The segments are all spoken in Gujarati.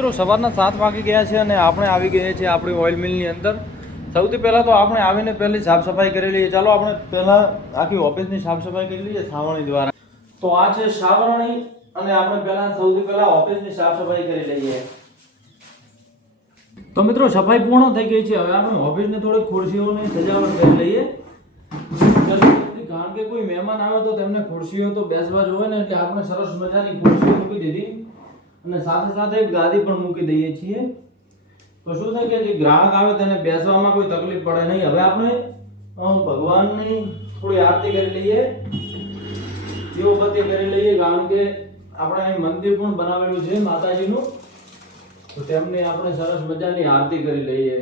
મિત્રો સવારના 7 વાગી ગયા છે અને આપણે આવી ગયા છીએ આપણી ઓઇલ મિલની અંદર. સૌથી પહેલાં તો આપણે આવીને પહેલી સાફ સફાઈ કરી લઈએ. ચાલો આપણે પહેલાં આખી ઓફિસની સાફ સફાઈ કરી લઈએ સાવરણી દ્વારા. તો આ છે સાવરણી અને આપણે સૌથી પહેલાં ઓફિસની સાફ સફાઈ કરી લઈએ. તો મિત્રો સફાઈ પૂર્ણ થઈ ગઈ છે. હવે આપણે ઓફિસની થોડી ખુરશીઓની સજાવટ કરી લઈએ. કારણ કે કોઈ મહેમાન આવે તો તેમને ખુરશીઓ તો બેસવા જ હોય ને, એટલે આપણે સરસ મજાની ખુરશીઓ મૂકી દીધી અને સાથે સાથે એક ગાદી પણ મૂકી દઈએ છીએ. તો શું થાય કે જે ગ્રાહક આવે તેને બેસવામાં કોઈ તકલીફ પડે નહીં. હવે આપણે ભગવાનની થોડી આરતી કરી લઈએ, દીવબત્તી કરી લઈએ, કારણ કે આપણે અહીં મંદિર પણ બનાવેલું છે માતાજીનું, તો તેમની આપણે સરસ મજાની આરતી કરી લઈએ.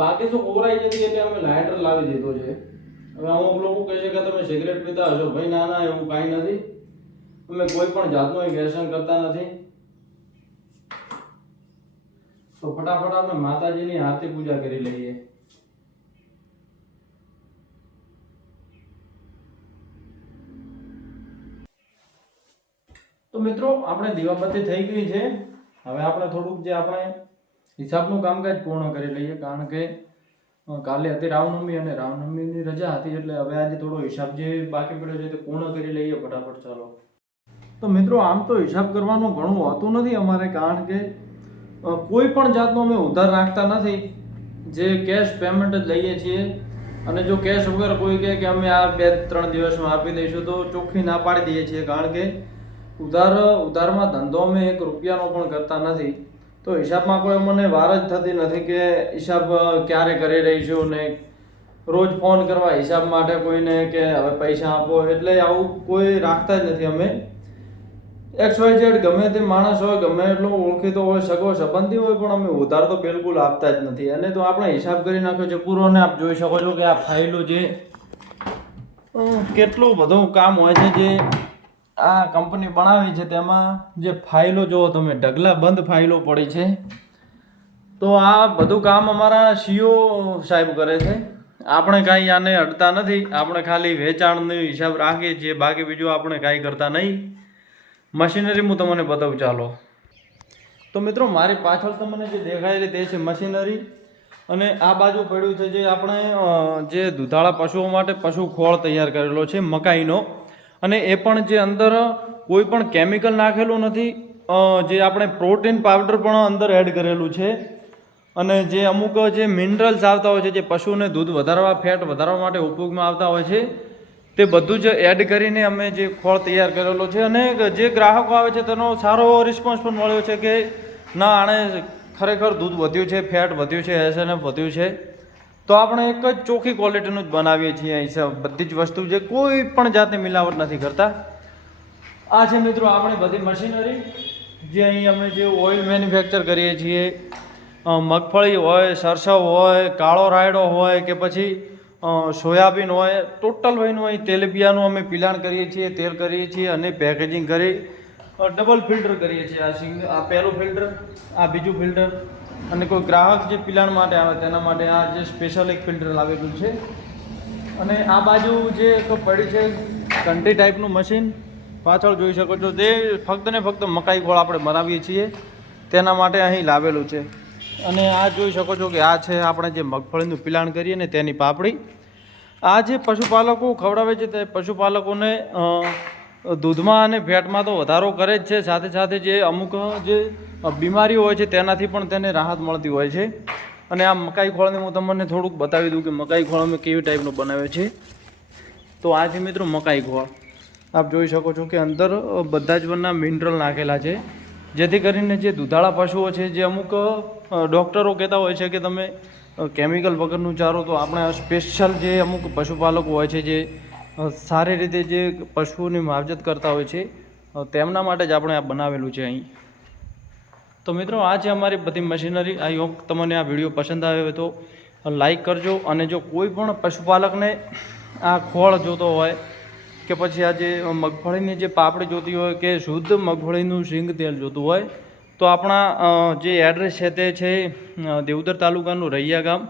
બાકી તો કોરાઈ જતી એટલે અમે લાઇટર લાવી દીધો છે. હવે અમુક લોકો કહે છે કે તમે સિગરેટ પીતા હશો. ભાઈ ના ના, એવું કાંઈ નથી. અમે કોઈ પણ જાતનું વ્યસન કરતા નથી. તો ફટાફટ આપણે માતાજીની આરતી પૂજા કરી લઈએ. તો મિત્રો આપણે દીવાબત્તી થઈ ગઈ છે. હવે આપણે થોડુંક જે આપણે હિસાબનું કામકાજ પૂર્ણ કરી લઈએ, કારણ કે કાલે હતી રામનવમી અને રામનવમીની રજા હતી, એટલે હવે આજે થોડો હિસાબ જે બાકી પડ્યો છે તે પૂર્ણ કરી લઈએ ફટાફટ. ચાલો. તો મિત્રો આમ તો હિસાબ કરવાનું ઘણું હોતું નથી અમારે, કારણ કે કોઈ પણ જાતનો અમે ઉધાર રાખતા નથી. જે કેશ પેમેન્ટ જ લઈએ છીએ. અને જો કેશ વગર કોઈ કહે કે અમે આ 2-3 દિવસમાં આપી દઈશું તો ચોખ્ખી ના પાડી દઈએ છીએ, કારણ કે ઉધારમાં ધંધો અમે 1 રૂપિયાનો પણ કરતા નથી. તો હિસાબમાં કોઈ મને વાર જ થતી નથી કે હિસાબ ક્યારે કરી રહીશું ને રોજ ફોન કરવા હિસાબ માટે કોઈને કે હવે પૈસા આપો, એટલે આવું કોઈ રાખતા જ નથી અમે. XYZ ગમે તે માણસ હોય, ગમે એટલો ઓળખીતો હોય, સગો સંબંધી હોય, પણ અમે ઉધાર તો બિલકુલ આપતા જ નથી. અને તો આપણે હિસાબ કરી નાખ્યો છે પૂરો, ને આપ જોઈ શકો છો કે આ ફાઇલો જે કેટલું બધું કામ હોય છે જે આ કંપની બનાવી છે, તેમાં જે ફાઇલો જુઓ તમે, ઢગલા બંધ ફાઇલો પડી છે. તો આ બધું કામ અમારા CEO સાહેબ કરે છે. આપણે કાંઈ આને અડતા નથી. આપણે ખાલી વેચાણનો હિસાબ રાખીએ છીએ, બાકી બીજું આપણે કાંઈ કરતા નહીં. મશીનરી હું તમને બતાવું. ચાલો. તો મિત્રો મારી પાછળ તમને જે દેખાયેલી તે છે મશીનરી, અને આ બાજુ પડ્યું છે જે આપણે જે દૂધાળા પશુઓ માટે પશુ ખોળ તૈયાર કરેલો છે મકાઈનો. અને એ પણ જે અંદર કોઈ પણ કેમિકલ નાખેલું નથી. જે આપણે પ્રોટીન પાવડર પણ અંદર એડ કરેલું છે. અને જે અમુક જે મિનરલ્સ આવતા હોય છે, જે પશુને દૂધ વધારવા, ફેટ વધારવા માટે ઉપયોગમાં આવતા હોય છે, તે બધું જ એડ કરીને અમે જે ખોળ તૈયાર કરેલો છે. અને જે ગ્રાહકો આવે છે તેનો સારો રિસ્પોન્સ પણ મળ્યો છે કે ના, આણે ખરેખર દૂધ વધ્યું છે, ફેટ વધ્યું છે, SNF વધ્યું છે. તો આપણે એક જ ચોખ્ખી ક્વોલિટીનું જ બનાવીએ છીએ. અહીં બધી જ વસ્તુ જે કોઈ પણ જાતની મિલાવટ નથી કરતા. આ છે મિત્રો આપણી બધી મશીનરી, જે અહીં અમે જે ઓઇલ મેન્યુફેક્ચર કરીએ છીએ. મગફળી હોય, સરસવ હોય, કાળો રાયડો હોય કે પછી સોયાબીન હોય, ટોટલ વહીનું અહીં તેલીબિયાનું અમે પિલાણ કરીએ છીએ, તેલ કરીએ છીએ અને પેકેજિંગ કરી ડબલ ફિલ્ટર કરીએ છીએ. આ પહેલું ફિલ્ટર, આ બીજું ફિલ્ટર, અને કોઈ ગ્રાહક જે પિલાણ માટે આવે તેના માટે આ જે સ્પેશિયલ એક ફિલ્ટર લાવેલું છે. અને આ બાજુ જે પડી છે ઘંટી ટાઈપનું મશીન, પાછળ જોઈ શકો છો, તે ફક્ત ને ફક્ત મકાઈ ગોળ આપણે બનાવીએ છીએ તેના માટે અહીં લાવેલું છે. અને આ જોઈ શકો છો કે આ છે આપણે જે મગફળીનું પિલાણ કરીએ ને તેની પાપડી. આ જે પશુપાલકો ખવડાવે છે તે પશુપાલકોને દૂધમાં અને ફેટમાં તો વધારો કરે જ છે, સાથે સાથે જે અમુક જે બીમારીઓ હોય છે તેનાથી પણ તેને રાહત મળતી હોય છે. અને આ મકાઈ ખોળને હું તમને થોડુંક બતાવી દઉં કે મકાઈ ખોળ અમે કેવી ટાઈપનું બનાવ્યો છે. તો આ છે મિત્રો મકાઈ ખોળ. આપ જોઈ શકો છો કે અંદર બધા જ વરના મિનરલ નાખેલા છે, જેથી કરીને જે દૂધાળા પશુઓ છે, જે અમુક ડૉક્ટરો કહેતા હોય છે કે તમે કેમિકલ વગરનું ચારો, તો આપણે સ્પેશિયલ જે અમુક પશુપાલકો હોય છે જે સારી રીતે જે પશુઓની માવજત કરતા હોય છે, તેમના માટે જ આપણે આ બનાવેલું છે અહીં. તો મિત્રો આ છે અમારી બધી મશીનરી. આઈ હોપ તમને આ વિડીયો પસંદ આવ્યો તો લાઈક કરજો. અને જો કોઈ પણ પશુપાલકને આ ખોળ જોતો હોય કે પછી આ જે મગફળીની જે પાપડી જોતી હોય કે શુદ્ધ મગફળીનું શીંગ તેલ જોતું હોય, તો આપણા જે એડ્રેસ છે તે છે દેવદર તાલુકાનું રૈયા ગામ,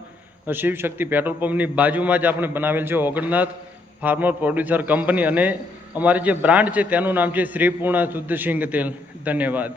શિવશક્તિ પેટ્રોલ પંપની બાજુમાં જ આપણે બનાવેલ છે ઓગણનાથ ફાર્મર પ્રોડ્યુસર કંપની. અને અમારી જે બ્રાન્ડ છે તેનું નામ છે શ્રી પૂર્ણા શુદ્ધ સિંગ તેલ. ધન્યવાદ.